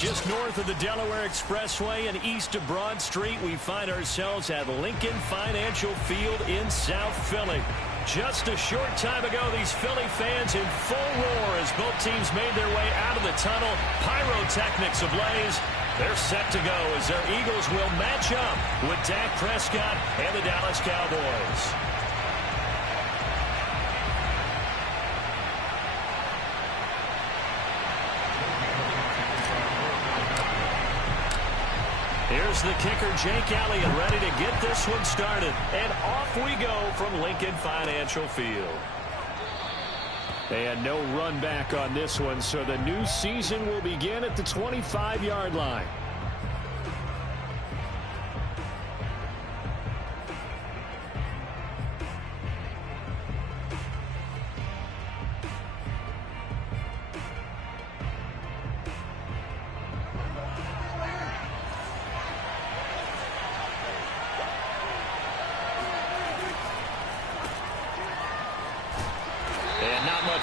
Just north of the Delaware Expressway and east of Broad Street, we find ourselves at Lincoln Financial Field in South Philly. Just a short time ago, these Philly fans in full roar as both teams made their way out of the tunnel. Pyrotechnics ablaze. They're set to go as their Eagles will match up with Dak Prescott and the Dallas Cowboys. Here's the kicker, Jake Elliott, ready to get this one started. And off we go from Lincoln Financial Field. And no run back on this one, so the new season will begin at the 25-yard line.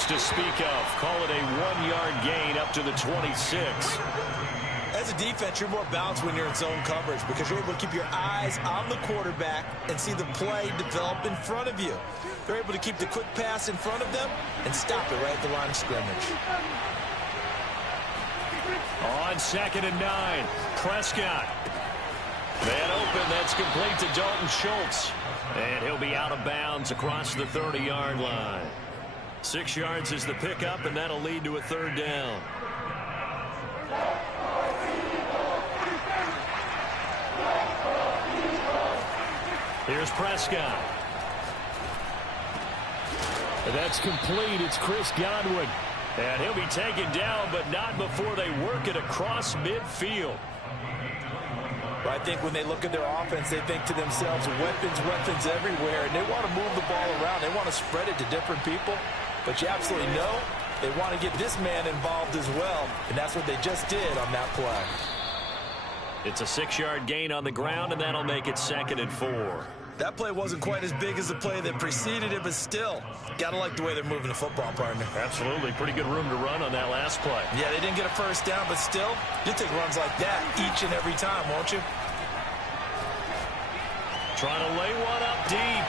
To speak of. Call it a 1-yard gain up to the 26. As a defense, you're more balanced when you're in zone coverage because you're able to keep your eyes on the quarterback and see the play develop in front of you. They're able to keep the quick pass in front of them and stop it right at the line of scrimmage. On 2nd and 9, Prescott. Man open, that's complete to Dalton Schultz. And he'll be out of bounds across the 30-yard line. 6 yards is the pickup, and that'll lead to a 3rd down. Here's Prescott. And that's complete. It's Chris Godwin. And he'll be taken down, but not before they work it across midfield. I think when they look at their offense, they think to themselves, weapons everywhere, and they want to move the ball around. They want to spread it to different people. But you absolutely know they want to get this man involved as well, and that's what they just did on that play. It's a 6-yard gain on the ground, and that'll make it 2nd and 4. That play wasn't quite as big as the play that preceded it, but still, got to like the way they're moving the football, partner. Absolutely. Pretty good room to run on that last play. Yeah, they didn't get a first down, but still, you'll take runs like that each and every time, won't you? Trying to lay one up deep.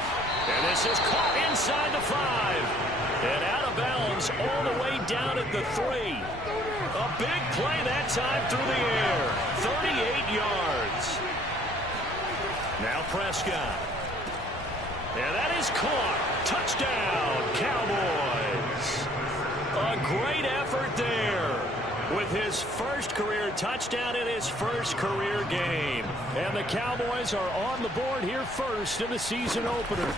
And this is caught inside the 5. And out of bounds all the way down at the 3. A big play that time through the air. 38 yards. Now Prescott. And that is caught. Touchdown, Cowboys. A great effort there with his first career touchdown in his first career game. And the Cowboys are on the board here first in the season opener.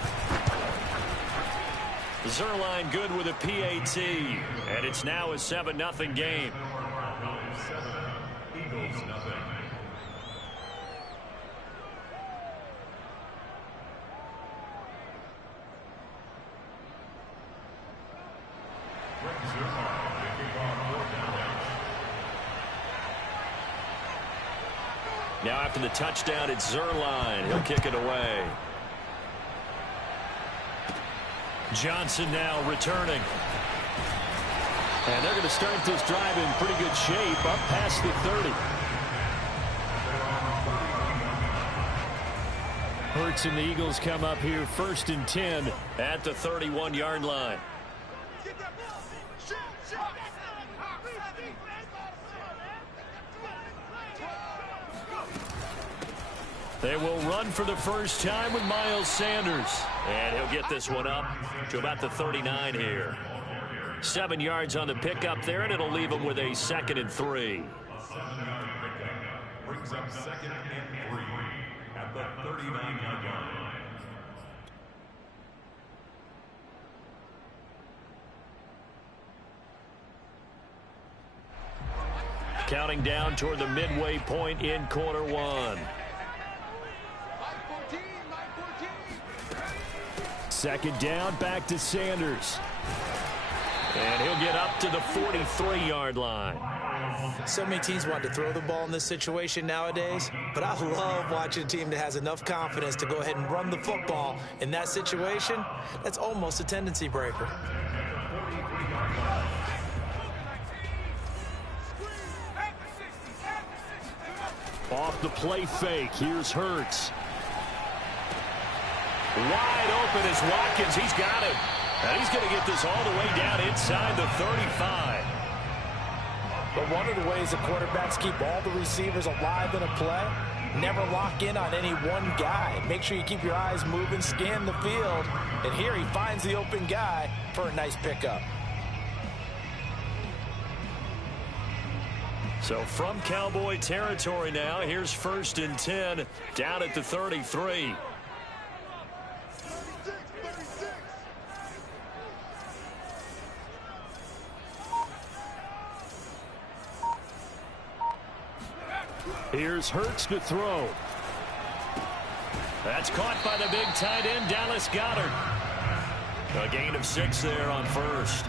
Zerline good with a PAT, and it's now a 7-0 game. Eagles nothing. Now after the touchdown, it's Zerline. He'll kick it away. Johnson now returning. And they're going to start this drive in pretty good shape up past the 30. Hurts and the Eagles come up here 1st and 10 at the 31-yard line. They will run for the first time with Miles Sanders. And he'll get this one up to about the 39 here. 7 yards on the pickup there, and it'll leave him with a 2nd and 3. Brings up 2nd and 3 at the 39-yard line. Counting down toward the midway point in quarter one. Second down, back to Sanders. And he'll get up to the 43-yard line. So many teams want to throw the ball in this situation nowadays, but I love watching a team that has enough confidence to go ahead and run the football in that situation. That's almost a tendency breaker. Off the play fake, here's Hurts. Wide open is Watkins. He's got it. And he's going to get this all the way down inside the 35. But one of the ways the quarterbacks keep all the receivers alive in a play, never lock in on any one guy. Make sure you keep your eyes moving, scan the field. And here he finds the open guy for a nice pickup. So from Cowboy territory now, here's 1st and 10 down at the 33. Here's Hurts to throw. That's caught by the big tight end, Dallas Goedert. A gain of 6 there on first.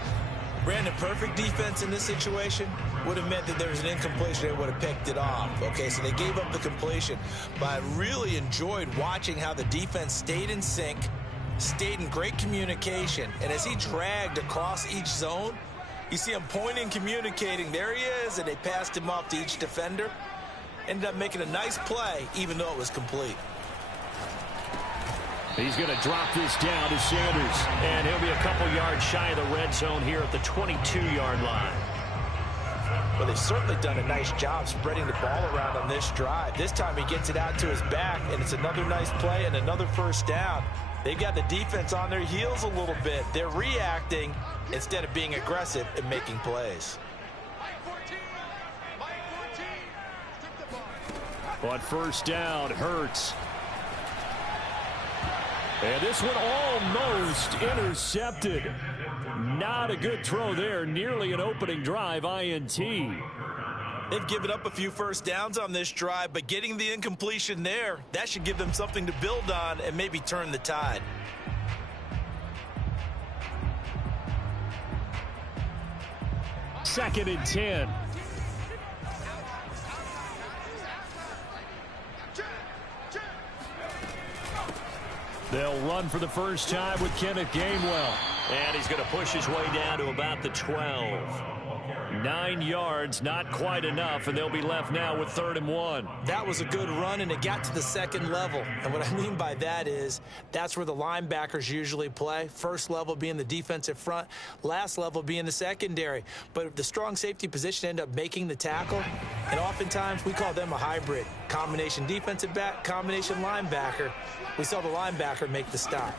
Brandon, perfect defense in this situation would have meant that there was an incompletion. They would have picked it off. Okay, so they gave up the completion. But I really enjoyed watching how the defense stayed in sync, stayed in great communication. And as he dragged across each zone, you see him pointing, communicating. There he is, and they passed him off to each defender. Ended up making a nice play, even though it was complete. He's going to drop this down to Sanders. And he'll be a couple yards shy of the red zone here at the 22-yard line. Well, they've certainly done a nice job spreading the ball around on this drive. This time he gets it out to his back, and it's another nice play and another first down. They've got the defense on their heels a little bit. They're reacting instead of being aggressive and making plays. On first down, Hurts. And this one almost intercepted. Not a good throw there. Nearly an opening drive, INT. They've given up a few first downs on this drive, but getting the incompletion there, that should give them something to build on and maybe turn the tide. Second and 10. They'll run for the first time with Kenneth Gainwell. And he's going to push his way down to about the 12. 9 yards, not quite enough, and they'll be left now with 3rd and 1. That was a good run, and it got to the second level. And what I mean by that is that's where the linebackers usually play. First level being the defensive front, last level being the secondary. But the strong safety position ended up making the tackle, and oftentimes we call them a hybrid. Combination defensive back, combination linebacker. We saw the linebacker make the stop.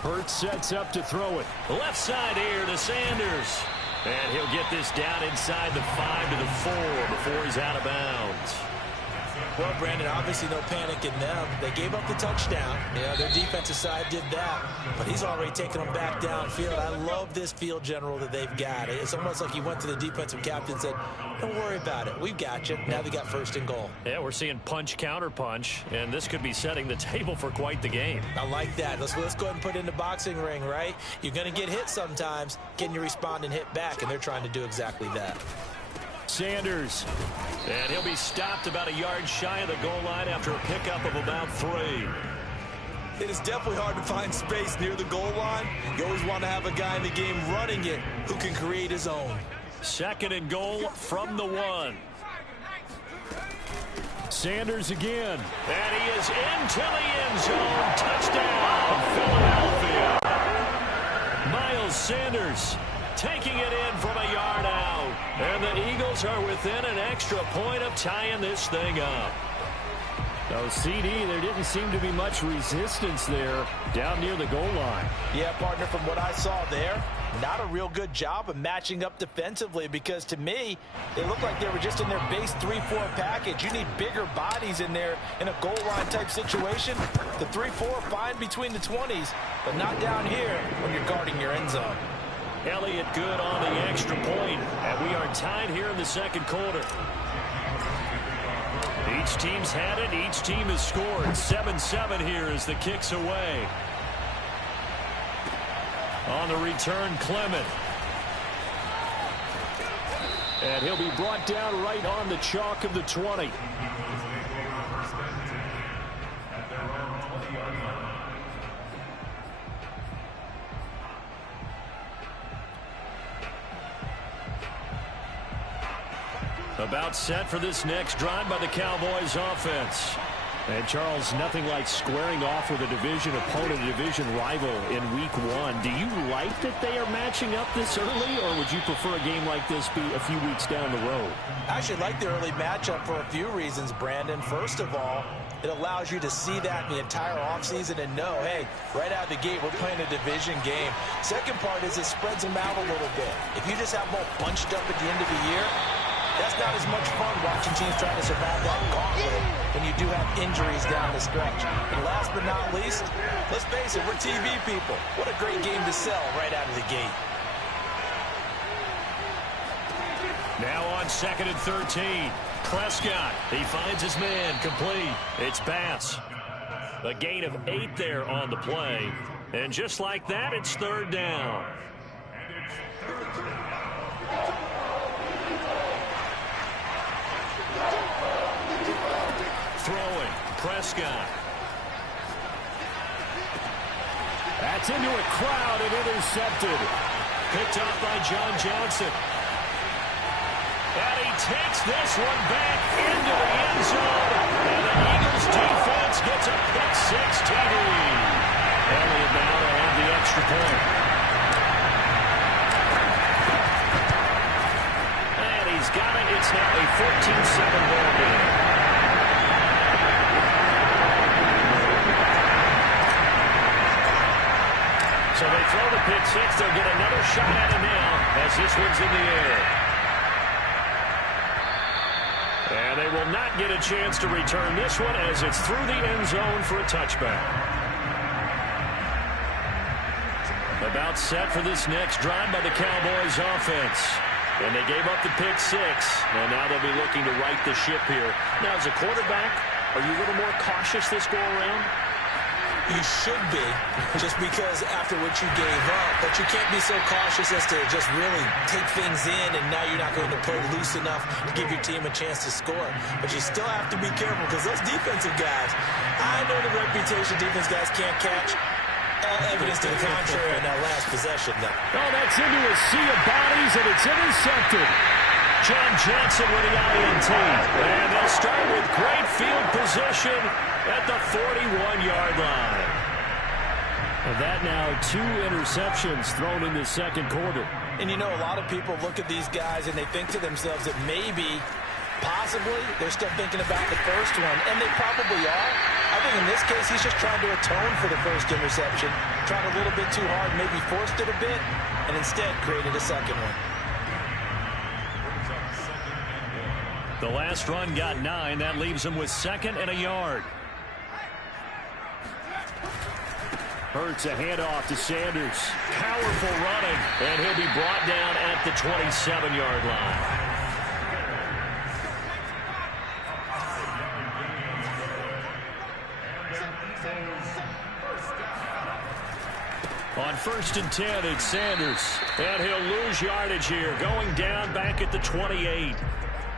Hurts sets up to throw it. Left side here to Sanders. And he'll get this down inside the 5 to the 4 before he's out of bounds. Well, Brandon, obviously no panic in them. They gave up the touchdown. Yeah, their defensive side did that. But he's already taken them back downfield. I love this field general that they've got. It's almost like he went to the defensive captain and said, don't worry about it. We've got you. Now they got 1st and goal. Yeah, we're seeing punch, counter punch, and this could be setting the table for quite the game. I like that. Let's go ahead and put it in the boxing ring, right? You're going to get hit sometimes. Can you respond and hit back? And they're trying to do exactly that. Sanders, and he'll be stopped about a yard shy of the goal line after a pickup of about 3. It is definitely hard to find space near the goal line. You always want to have a guy in the game running it who can create his own. 2nd and goal from the 1. Sanders again, and he is into the end zone. Touchdown, Philadelphia. Miles Sanders taking it in from a yard out. And the Eagles are within an extra point of tying this thing up. So, CD, there didn't seem to be much resistance there down near the goal line. Yeah, partner, from what I saw there, not a real good job of matching up defensively because, to me, they looked like they were just in their base 3-4 package. You need bigger bodies in there in a goal line type situation. The 3-4 fine between the 20s, but not down here when you're guarding your end zone. Elliott good on the extra point, and we are tied here in the second quarter. Each team's had it. Each team has scored. 7-7 here as the kick's away. On the return, Clement. And he'll be brought down right on the chalk of the 20. About set for this next drive by the Cowboys offense. And Charles, nothing like squaring off with a division opponent, a division rival in week 1. Do you like that they are matching up this early, or would you prefer a game like this be a few weeks down the road? I actually like the early matchup for a few reasons, Brandon. First of all, it allows you to see that in the entire offseason and know, hey, right out of the gate, we're playing a division game. Second part is it spreads them out a little bit. If you just have them all bunched up at the end of the year, that's not as much fun watching teams trying to survive that gauntlet when you do have injuries down the stretch. And last but not least, let's face it, we're TV people. What a great game to sell right out of the gate. Now on 2nd and 13. Prescott, he finds his man, complete. It's Bass. A gain of 8 there on the play. And just like that, it's 3rd down. Throwing, Prescott. That's into a crowd and intercepted. Picked off by John Johnson. And he takes this one back into the end zone. And the Eagles defense gets a pick 6 TD. Elliott now to have the extra point. And he's got it. It's now a 14-7 ball game. So they throw the pick 6. They'll get another shot at it now as this one's in the air. And they will not get a chance to return this one as it's through the end zone for a touchback. About set for this next drive by the Cowboys offense. And they gave up the pick 6. And now they'll be looking to right the ship here. Now, as a quarterback, are you a little more cautious this go around? You should be, just because after what you gave up. But you can't be so cautious as to just really take things in, and now you're not going to play loose enough to give your team a chance to score. But you still have to be careful, because those defensive guys, I know the reputation defense guys can't catch. All evidence to the contrary on that last possession, though. Oh, that's into a sea of bodies, and it's intercepted. John Johnson with the INT. And they'll start with great field position at the 41-yard line. And that now 2 interceptions thrown in the second quarter. And you know, a lot of people look at these guys and they think to themselves that maybe, possibly, they're still thinking about the first one. And they probably are. I think in this case, he's just trying to atone for the first interception. Tried a little bit too hard, maybe forced it a bit, and instead created a second one. The last run got 9. That leaves him with 2nd and a yard. Hurts a handoff to Sanders. Powerful running. And he'll be brought down at the 27-yard line. On 1st and 10, it's Sanders. And he'll lose yardage here. Going down back at the 28.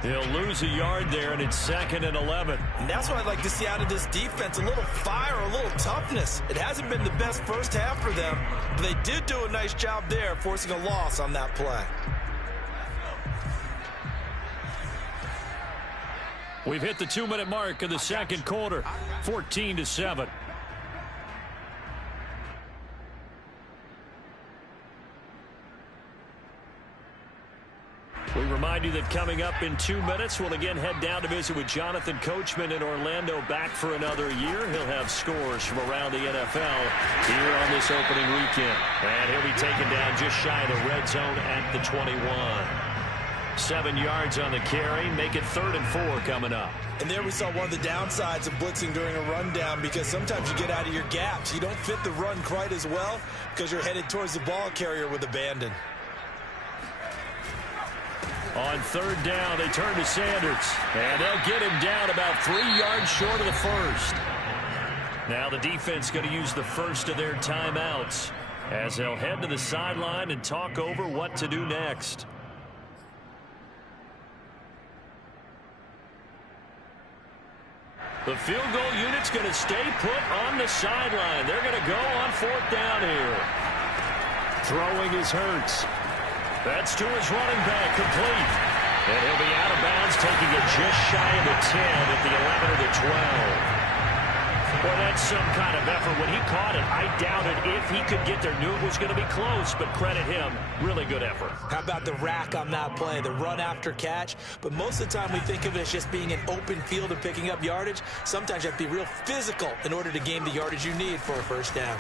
He'll lose a yard there, and it's 2nd and 11. And that's what I'd like to see out of this defense. A little fire, a little toughness. It hasn't been the best first half for them, but they did do a nice job there, forcing a loss on that play. We've hit the 2-minute mark of the second quarter, 14-7. We remind you that coming up in 2 minutes, we'll again head down to visit with Jonathan Coachman in Orlando, back for another year. He'll have scores from around the NFL here on this opening weekend. And he'll be taken down just shy of the red zone at the 21. 7 yards on the carry, make it 3rd and 4 coming up. And there we saw one of the downsides of blitzing during a rundown, because sometimes you get out of your gaps. You don't fit the run quite as well because you're headed towards the ball carrier with abandon. On third down, they turn to Sanders. And they'll get him down about 3 yards short of the first. Now the defense going to use the first of their timeouts as they'll head to the sideline and talk over what to do next. The field goal unit's going to stay put on the sideline. They're going to go on fourth down here. Throwing is Hurts. That's to his running back, complete. And he'll be out of bounds, taking it just shy of the 10 at the 11 or the 12. Well, that's some kind of effort. When he caught it, I doubted if he could get there. Knew it was going to be close, but credit him. Really good effort. How about the rack on that play, the run after catch? But most of the time we think of it as just being an open field and picking up yardage. Sometimes you have to be real physical in order to gain the yardage you need for a first down.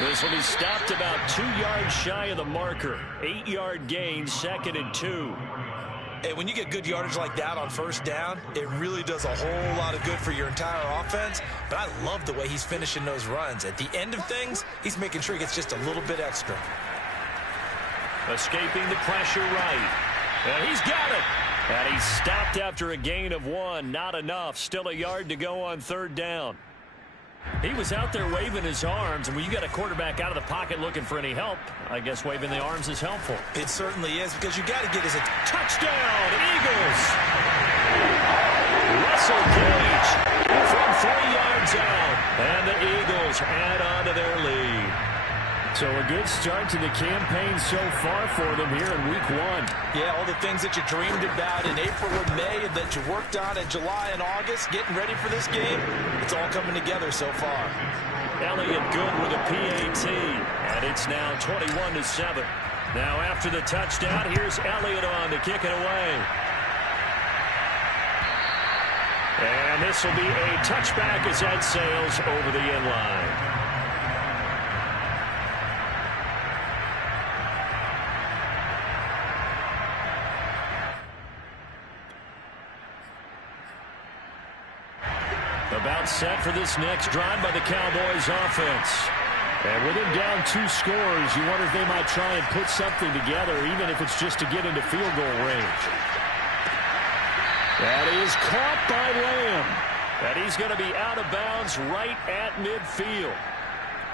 This will be stopped about 2 yards shy of the marker. 8-yard gain, 2nd and 2. Hey, when you get good yardage like that on first down, it really does a whole lot of good for your entire offense. But I love the way he's finishing those runs. At the end of things, he's making sure he gets just a little bit extra. Escaping the pressure right. And he's got it. And he's stopped after a gain of 1. Not enough. Still a yard to go on third down. He was out there waving his arms, and when you got a quarterback out of the pocket looking for any help, I guess waving the arms is helpful. It certainly is, because you got to get his touchdown, Eagles. Russell Gage from 3 yards out, and the Eagles add on to their lead. So a good start to the campaign so far for them here in week 1. Yeah, all the things that you dreamed about in April and May and that you worked on in July and August, getting ready for this game, it's all coming together so far. Elliott good with a PAT, and it's now 21-7. Now after the touchdown, here's Elliott on to kick it away. And this will be a touchback as that sails over the end line. About set for this next drive by the Cowboys offense. And with him down 2 scores, you wonder if they might try and put something together, even if it's just to get into field goal range. That is caught by Lamb. And he's going to be out of bounds right at midfield.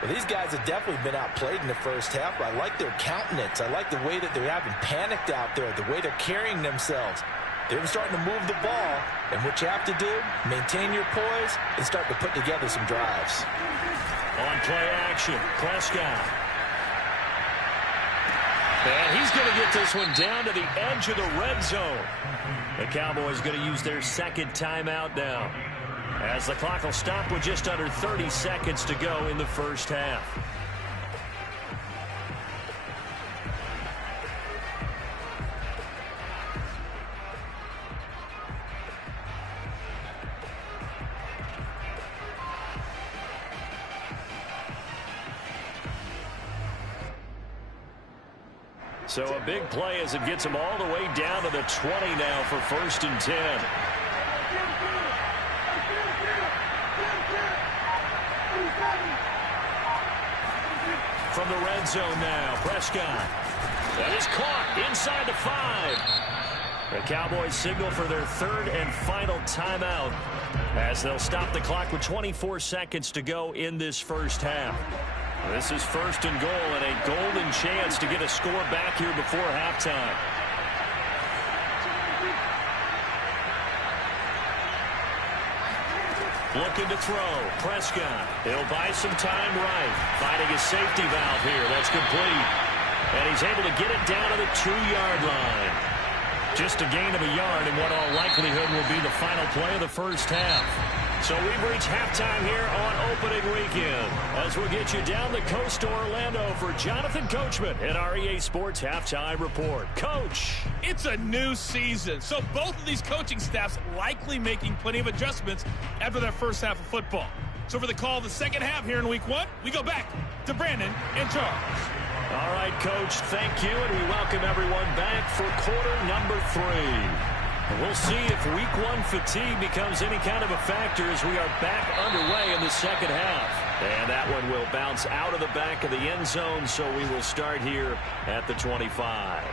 Well, these guys have definitely been outplayed in the first half. I like their countenance. I like the way that they're having panicked out there, the way they're carrying themselves. They're starting to move the ball, and what you have to do, maintain your poise and start to put together some drives. On play action, Prescott. And he's going to get this one down to the edge of the red zone. The Cowboys going to use their second timeout now, as the clock will stop with just under 30 seconds to go in the first half. So a big play as it gets them all the way down to the 20 now for 1st and 10. From the red zone now, Prescott. That is caught inside the 5. The Cowboys signal for their 3rd and final timeout as they'll stop the clock with 24 seconds to go in this first half. This is 1st and goal and a golden chance to get a score back here before halftime. Looking to throw. Prescott. He'll buy some time right. Finding his safety valve here. That's complete. And he's able to get it down to the 2-yard line. Just a gain of a yard in what all likelihood will be the final play of the first half. So we've reached halftime here on opening weekend as we'll get you down the coast to Orlando for Jonathan Coachman at our EA Sports Halftime Report. Coach. It's a new season, so both of these coaching staffs likely making plenty of adjustments after their first half of football. So for the call of the second half here in week 1, we go back to Brandon and Charles. All right, Coach, thank you, and we welcome everyone back for quarter number 3. We'll see if week 1 fatigue becomes any kind of a factor as we are back underway in the second half. And that one will bounce out of the back of the end zone, so we will start here at the 25.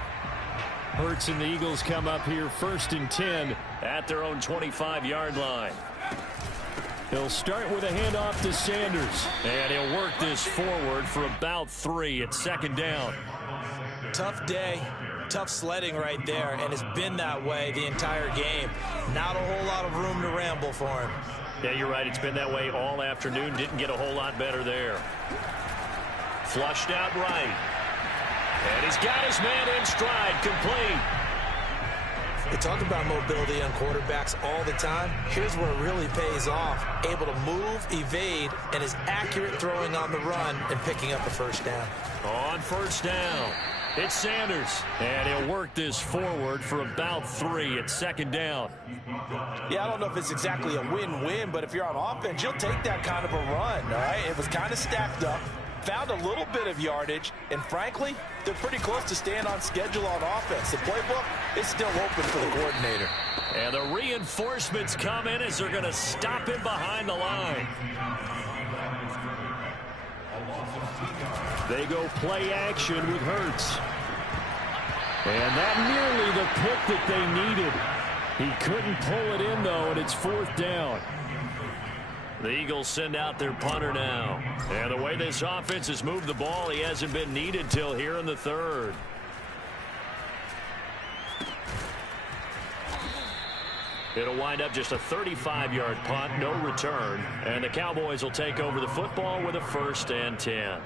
Hurts and the Eagles come up here 1st and 10 at their own 25-yard line. He'll start with a handoff to Sanders. And he'll work this forward for about 3 at 2nd down. Tough day, tough sledding right there, and it's been that way the entire game. Not a whole lot of room to ramble for him. Yeah, you're right. It's been that way all afternoon. Didn't get a whole lot better there. Flushed out right. And he's got his man in stride, complete. They talk about mobility on quarterbacks all the time. Here's where it really pays off. Able to move, evade, and is accurate throwing on the run and picking up a 1st down. On 1st down, it's Sanders. And he'll work this forward for about 3 at 2nd down. Yeah, I don't know if it's exactly a win-win, but if you're on offense, you'll take that kind of a run, all right? It was kind of stacked up. Found a little bit of yardage, and frankly, they're pretty close to staying on schedule on offense. The playbook is still open for the coordinator. And the reinforcements come in as they're going to stop him behind the line. They go play action with Hurts. And that nearly the pick that they needed. He couldn't pull it in, though, and it's 4th down. The Eagles send out their punter now. And the way this offense has moved the ball, he hasn't been needed till here in the 3rd. It'll wind up just a 35-yard punt, no return. And the Cowboys will take over the football with a 1st and 10.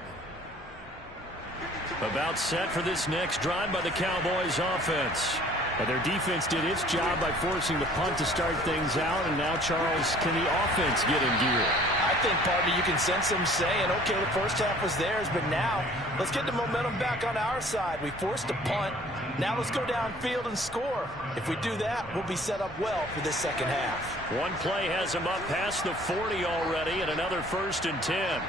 About set for this next drive by the Cowboys offense. And their defense did its job by forcing the punt to start things out. And now, Charles, can the offense get in gear? I think, partner, you can sense them saying, okay, the 1st half was theirs, but now let's get the momentum back on our side. We forced a punt. Now let's go downfield and score. If we do that, we'll be set up well for this 2nd half. One play has him up past the 40 already, and another 1st and 10.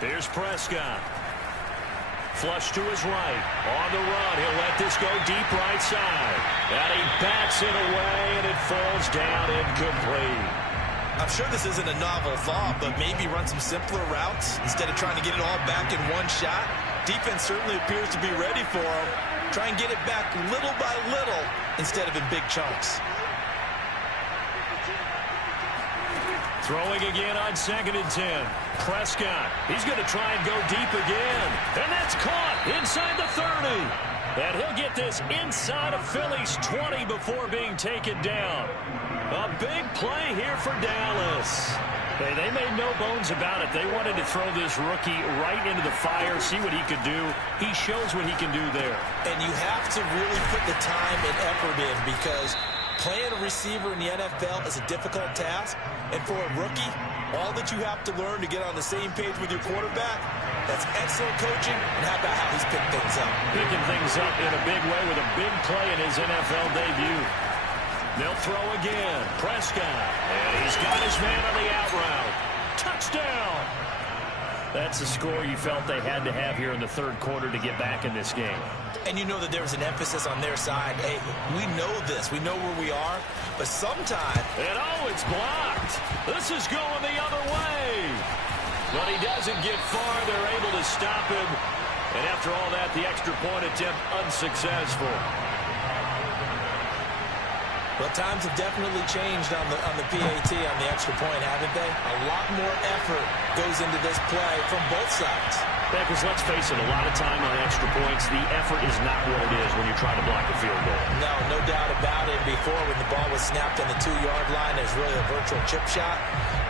Here's Prescott. Flush to his right. On the run. He'll let this go deep right side. And he backs it away, and it falls down incomplete. I'm sure this isn't a novel thought, but maybe run some simpler routes instead of trying to get it all back in one shot. Defense certainly appears to be ready for him. Try and get it back little by little instead of in big chunks. Throwing again on 2nd and 10. Prescott, he's going to try and go deep again. And that's caught inside the 30. And he'll get this inside of Philly's 20 before being taken down. A big play here for Dallas. Hey, they made no bones about it. They wanted to throw this rookie right into the fire, see what he could do. He shows what he can do there. And you have to really put the time and effort in, because playing a receiver in the NFL is a difficult task. And for a rookie, all that you have to learn to get on the same page with your quarterback, that's excellent coaching. And how about how he's picked things up? Picking things up in a big way with a big play in his NFL debut. They'll throw again. Prescott. And he's got his man on the out route. Touchdown! That's the score you felt they had to have here in the 3rd quarter to get back in this game. And you know that there's an emphasis on their side. Hey, we know this. We know where we are. But sometimes... And oh, it's blocked. This is going the other way. But he doesn't get far. They're able to stop him. And after all that, the extra point attempt unsuccessful. Well, times have definitely changed on the PAT, on the extra point, haven't they? A lot more effort goes into this play from both sides. Yeah, because let's face it, a lot of time on extra points, the effort is not what it is when you're trying to block a field goal. No doubt about it. Before, when the ball was snapped on the 2-yard line, there's really a virtual chip shot.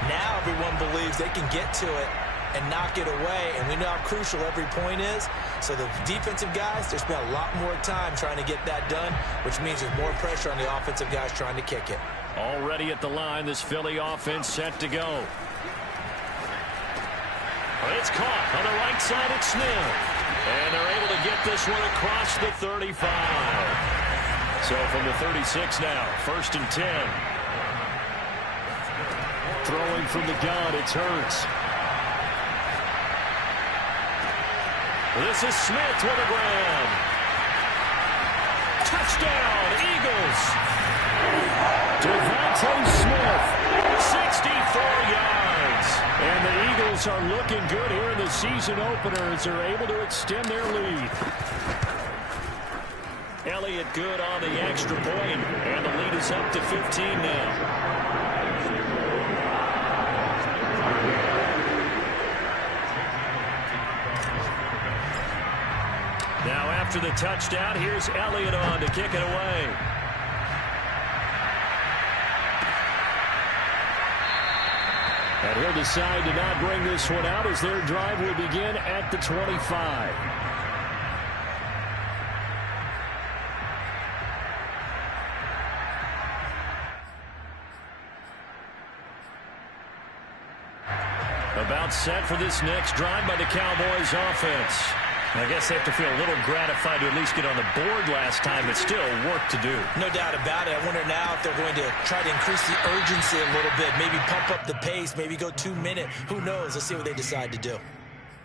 Now everyone believes they can get to it and knock it away, and we know how crucial every point is. So the defensive guys, they spent a lot more time trying to get that done, which means there's more pressure on the offensive guys trying to kick it. Already at the line, this Philly offense set to go. It's caught on the right side at Smith. And they're able to get this one across the 35. So from the 36 now, 1st and 10. Throwing from the gun, it's Hurts. This is Smith with a grab. Touchdown, Eagles. Devontae Smith, 64 yards. And the Eagles are looking good here in the season opener as they're able to extend their lead. Elliott good on the extra point, and the lead is up to 15 now. Now after the touchdown, here's Elliott on to kick it away. And he'll decide to not bring this one out as their drive will begin at the 25. About set for this next drive by the Cowboys offense. I guess they have to feel a little gratified to at least get on the board last time, but still work to do. No doubt about it. I wonder now if they're going to try to increase the urgency a little bit, maybe pump up the pace, maybe go 2 minute. Who knows? Let's see what they decide to do.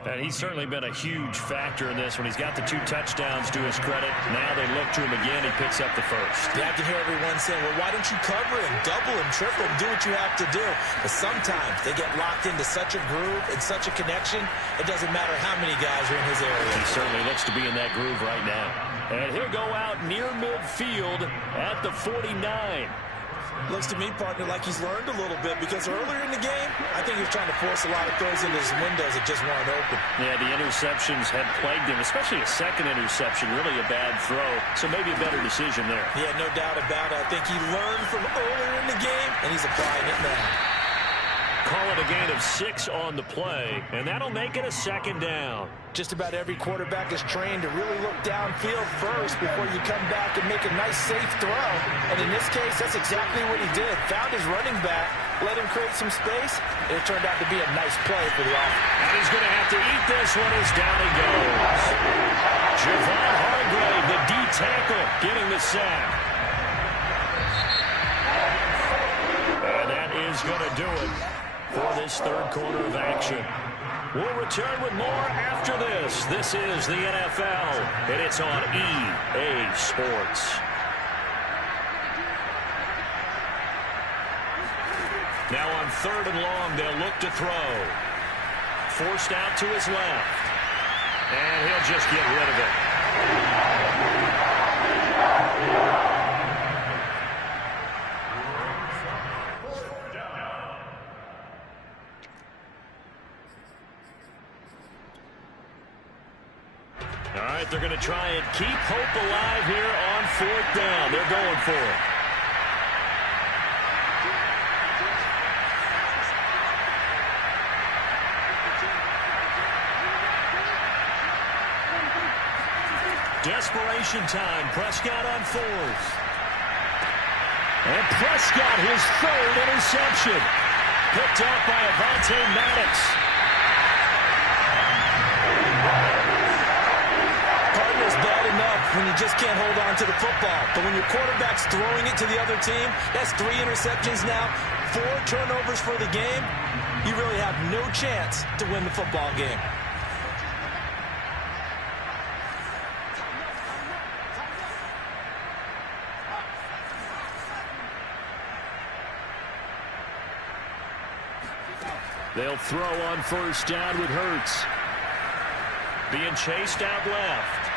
And he's certainly been a huge factor in this when he's got the 2 touchdowns to his credit. Now they look to him again. He picks up the first. Yeah, I can hear everyone saying, well, why don't you cover him, double him, triple him, do what you have to do. But sometimes they get locked into such a groove and such a connection, it doesn't matter how many guys are in his area. He certainly looks to be in that groove right now. And he'll go out near midfield at the 49. Looks to me, partner, like he's learned a little bit because earlier in the game, I think he was trying to force a lot of throws into his windows that just weren't open. Yeah, the interceptions had plagued him, especially a second interception, really a bad throw. So maybe a better decision there. Yeah, no doubt about it. I think he learned from earlier in the game, and he's applying it now. Call it a gain of 6 on the play, and that'll make it a second down. Just about every quarterback is trained to really look downfield first before you come back and make a nice, safe throw. And in this case, that's exactly what he did. Found his running back, let him create some space, and it turned out to be a nice play for the offense. And he's going to have to eat this one as down he goes. Javon Hargrave, the D tackle, getting the sack. And that is going to do it for this third quarter of action. We'll return with more after this. This is the NFL, and it's on EA Sports. Now on 3rd and long, they'll look to throw. Forced out to his left. And he'll just get rid of it. All right, they're going to try and keep hope alive here on 4th down. They're going for it. Desperation time. Prescott on 4th. And Prescott, his 3rd interception. Picked up by Avonte Maddox. Partner's bad enough when you just can't hold on to the football. But when your quarterback's throwing it to the other team, that's 3 interceptions now, 4 turnovers for the game. You really have no chance to win the football game. They'll throw on 1st down with Hurts. Being chased out left.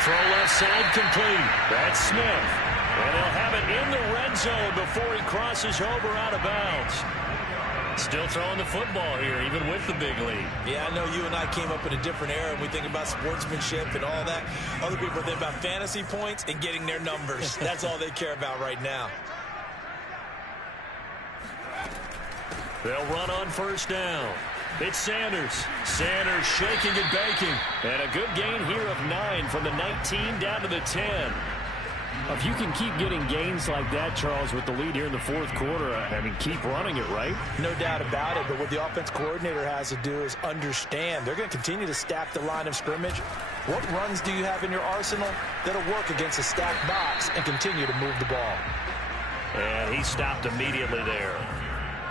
Throw left side complete. That's Smith. And they'll have it in the red zone before he crosses over out of bounds. Still throwing the football here, even with the big lead. Yeah, I know you and I came up in a different era, and we think about sportsmanship and all that. Other people think about fantasy points and getting their numbers. That's all they care about right now. They'll run on 1st down. It's Sanders. Sanders shaking and baking. And a good gain here of 9 from the 19 down to the 10. If you can keep getting gains like that, Charles, with the lead here in the 4th quarter, I mean, keep running it, right? No doubt about it, but what the offense coordinator has to do is understand. They're going to continue to stack the line of scrimmage. What runs do you have in your arsenal that'll work against a stacked box and continue to move the ball? And he stopped immediately there.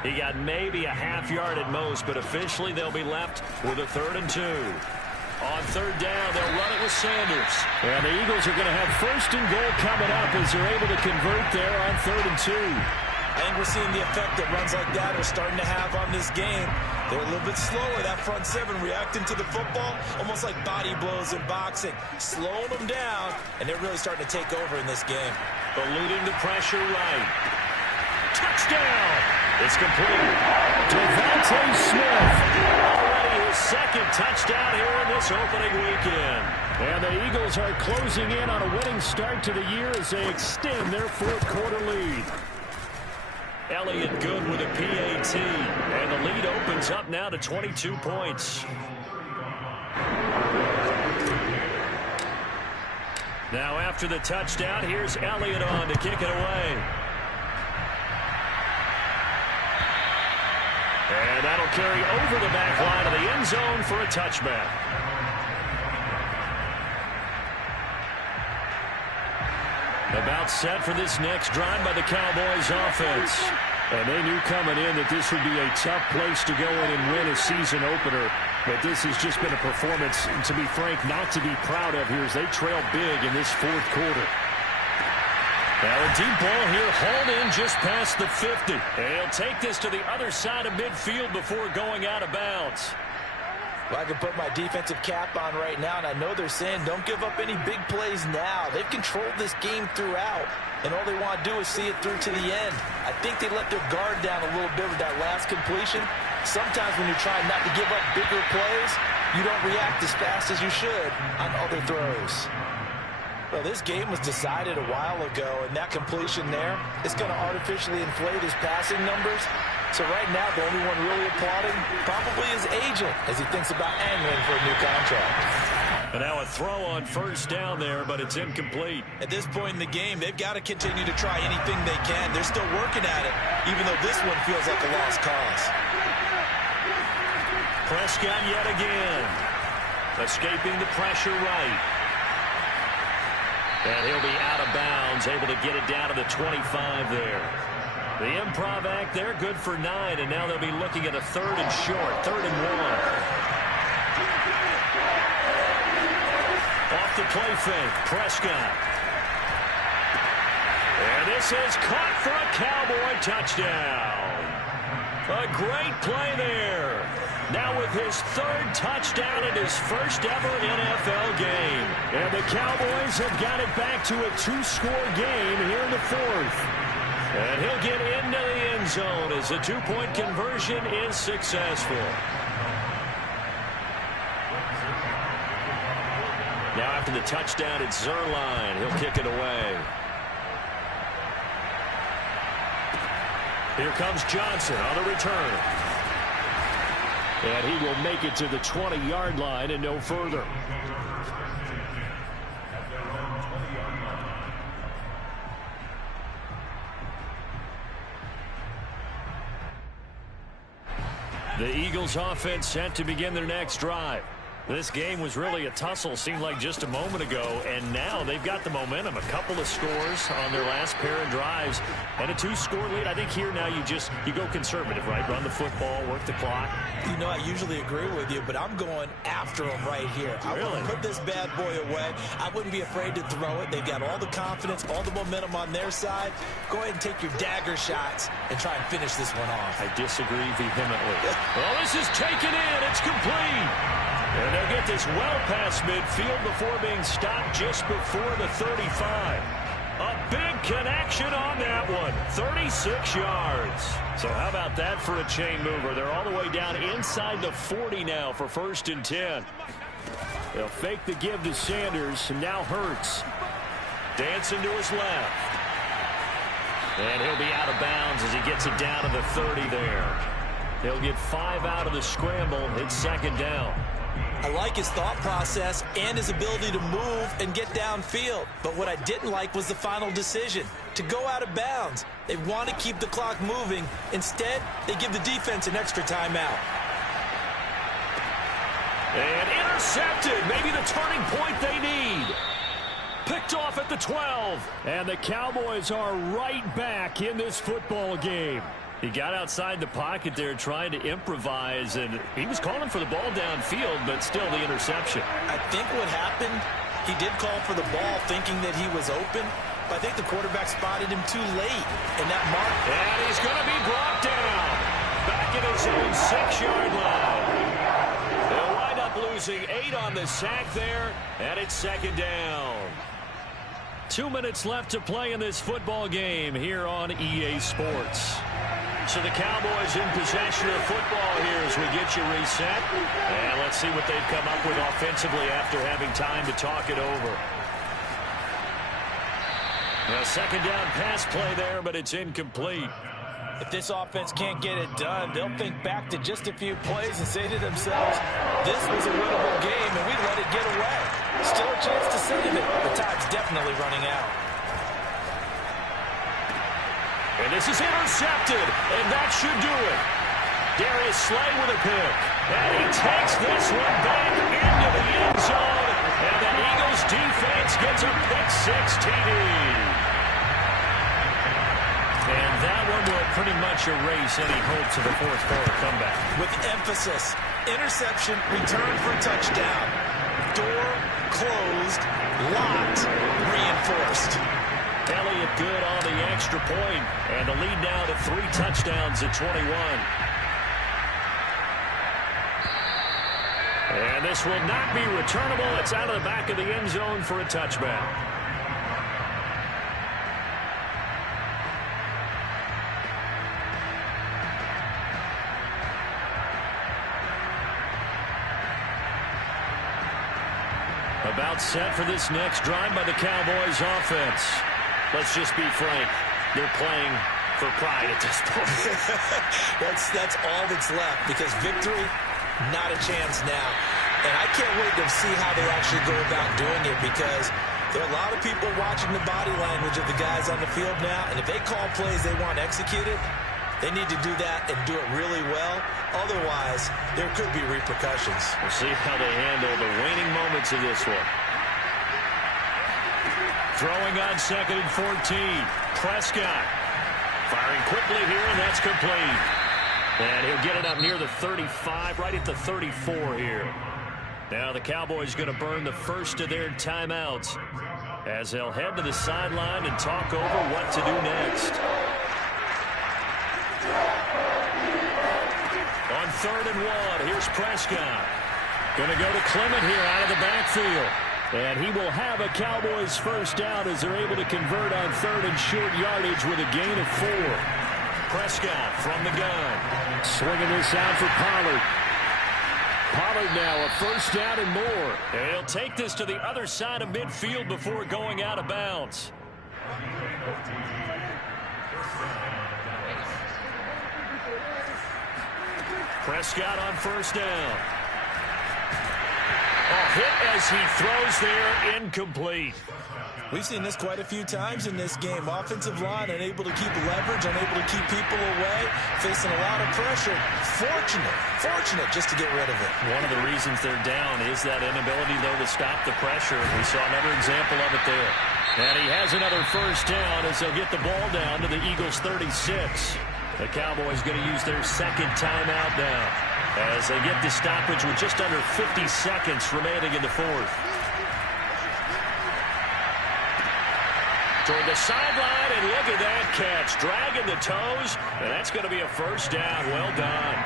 He got maybe a half yard at most, but officially they'll be left with a 3rd and 2. On 3rd down, they'll run it with Sanders. And the Eagles are going to have 1st and goal coming up as they're able to convert there on 3rd and 2. I think we're seeing the effect that runs like that are starting to have on this game. They're a little bit slower, that front seven, reacting to the football, almost like body blows in boxing, slowing them down, and they're really starting to take over in this game. Eluding the pressure right. Touchdown! It's complete. Devontae Smith. Already his second touchdown here in this opening weekend. And the Eagles are closing in on a winning start to the year as they extend their fourth quarter lead. Elliott good with a PAT. And the lead opens up now to 22 points. Now after the touchdown, here's Elliott on to kick it away. And that'll carry over the back line of the end zone for a touchback. About set for this next drive by the Cowboys offense. And they knew coming in that this would be a tough place to go in and win a season opener. But this has just been a performance, to be frank, not to be proud of here as they trail big in this fourth quarter. Now a deep ball here, hauled in just past the 50. And he'll take this to the other side of midfield before going out of bounds. Well, I can put my defensive cap on right now, and I know they're saying don't give up any big plays now. They've controlled this game throughout, and all they want to do is see it through to the end. I think they let their guard down a little bit with that last completion. Sometimes when you're trying not to give up bigger plays, you don't react as fast as you should on other throws. Well, this game was decided a while ago, and that completion there is going to artificially inflate his passing numbers. So right now, the only one really applauding probably his agent as he thinks about angling for a new contract. And now a throw on first down there, but it's incomplete. At this point in the game, they've got to continue to try anything they can. They're still working at it, even though this one feels like a lost cause. Prescott yet again. Escaping the pressure right. And he'll be out of bounds, able to get it down to the 25 there. The improv act there, good for 9, and now they'll be looking at a 3rd and short, 3rd and 1. Off the play fake, Prescott. And this is caught for a Cowboy touchdown. A great play there. Now with his 3rd touchdown in his first ever NFL game. And the Cowboys have got it back to a 2-score game here in the 4th. And he'll get into the end zone as the 2-point conversion is successful. Now after the touchdown, it's Zerline. He'll kick it away. Here comes Johnson on the return. And he will make it to the 20-yard line and no further. The Eagles offense set to begin their next drive. This game was really a tussle, seemed like just a moment ago, and now they've got the momentum. A couple of scores on their last pair of drives and a 2-score lead. I think here now you go conservative, right? Run the football, work the clock. You know, I usually agree with you, but I'm going after them right here. I want to put this bad boy away. I wouldn't be afraid to throw it. They've got all the confidence, all the momentum on their side. Go ahead and take your dagger shots and try and finish this one off. I disagree vehemently. Well, this is taken in. It's complete. And they'll get this well past midfield before being stopped just before the 35. A big connection on that one. 36 yards. So how about that for a chain mover? They're all the way down inside the 40 now for 1st and 10. They'll fake the give to Sanders, and now Hurts. Dancing to his left. And he'll be out of bounds as he gets it down to the 30 there. He'll get 5 out of the scramble. It's 2nd down. I like his thought process and his ability to move and get downfield. But what I didn't like was the final decision, to go out of bounds. They want to keep the clock moving. Instead, they give the defense an extra timeout. And intercepted. Maybe the turning point they need. Picked off at the 12. And the Cowboys are right back in this football game. He got outside the pocket there trying to improvise, and he was calling for the ball downfield, but still the interception. I think what happened, he did call for the ball thinking that he was open, I think the quarterback spotted him too late in that mark. And he's going to be brought down. Back at his own 6-yard line. They'll wind up losing 8 on the sack there, and it's 2nd down. 2 minutes left to play in this football game here on EA Sports. So the Cowboys in possession of football here as we get you reset. And let's see what they've come up with offensively after having time to talk it over. A 2nd down pass play there, but it's incomplete. If this offense can't get it done, they'll think back to just a few plays and say to themselves, this was a winnable game and we let it get away. Still a chance to save it. The time's definitely running out. And this is intercepted, and that should do it. Darius Slay with a pick. And he takes this one back into the end zone. And the Eagles defense gets a pick-6 TD. And that one will pretty much erase any hopes of a fourth-quarter comeback. With emphasis, interception, return for touchdown. Door closed, locked, reinforced. Elliott good on the extra point, and the lead now to 3 touchdowns at 21. And this will not be returnable. It's out of the back of the end zone for a touchback. About set for this next drive by the Cowboys offense. Let's just be frank. They're playing for pride at this point. That's all that's left, because victory, not a chance now. And I can't wait to see how they actually go about doing it, because there are a lot of people watching the body language of the guys on the field now, and if they call plays they want executed, they need to do that and do it really well. Otherwise, there could be repercussions. We'll see how they handle the waning moments of this one. Throwing on 2nd and 14. Prescott firing quickly here, and that's complete. And he'll get it up near the 35, right at the 34 here. Now the Cowboys going to burn the first of their timeouts as they'll head to the sideline and talk over what to do next. On 3rd and 1, here's Prescott. Going to go to Clement here out of the backfield. And he will have a Cowboys first down as they're able to convert on 3rd and short yardage with a gain of 4. Prescott from the gun. Swinging this out for Pollard. Pollard now a first down and more. And he'll take this to the other side of midfield before going out of bounds. Prescott on first down. A hit as he throws there, incomplete. We've seen this quite a few times in this game. Offensive line unable to keep leverage, unable to keep people away, facing a lot of pressure. Fortunate just to get rid of it. One of the reasons they're down is that inability, though, to stop the pressure. We saw another example of it there. And he has another first down as they'll get the ball down to the Eagles' 36. The Cowboys going to use their 2nd timeout now as they get the stoppage with just under 50 seconds remaining in the 4th. Toward the sideline, and look at that catch. Dragging the toes, and that's going to be a first down. Well done.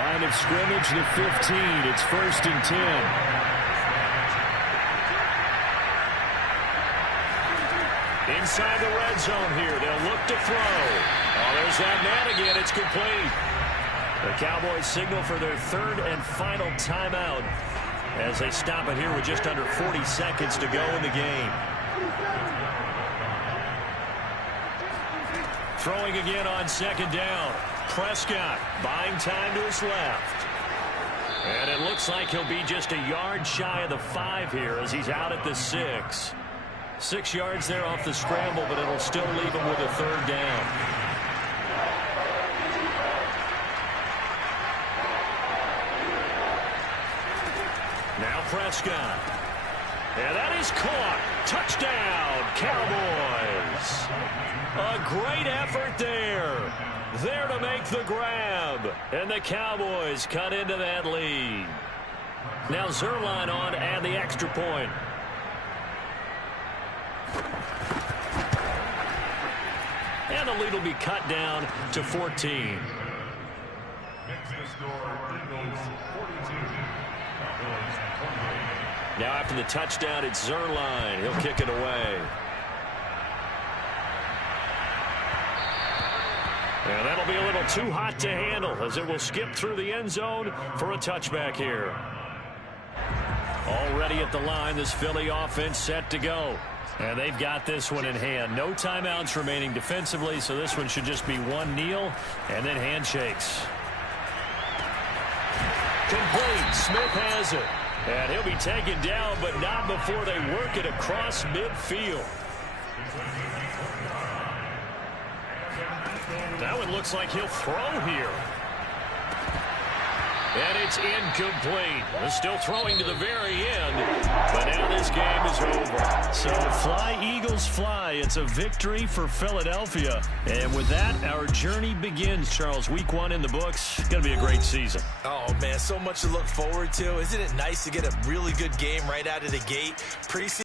Line of scrimmage, the 15. It's 1st and 10. Inside the red zone here. They'll look to throw. Oh, there's that man again. It's complete. The Cowboys signal for their 3rd and final timeout as they stop it here with just under 40 seconds to go in the game. Throwing again on 2nd down. Prescott buying time to his left. And it looks like he'll be just a yard shy of the 5 here as he's out at the 6. 6 yards there off the scramble, but it'll still leave him with a 3rd down. Now Prescott. And that is caught. Touchdown, Cowboys. A great effort there. There to make the grab. And the Cowboys cut into that lead. Now Zerline on and the extra point. the lead will be cut down to 14. Next to score, Eagles 42. Cowboys 28. Now after the touchdown, it's Zerline. He'll kick it away. And that'll be a little too hot to handle as it will skip through the end zone for a touchback here. Already at the line, this Philly offense set to go. And they've got this one in hand. No timeouts remaining defensively, so this one should just be one kneel and then handshakes. Complete. Smith has it. And he'll be taken down, but not before they work it across midfield. That one looks like he'll throw here. And it's incomplete. They're still throwing to the very end, but now this game is over. So fly, Eagles, fly. It's a victory for Philadelphia. And with that, our journey begins, Charles. Week 1 in the books. Going to be a great season. Oh, man, so much to look forward to. Isn't it nice to get a really good game right out of the gate? Preseason.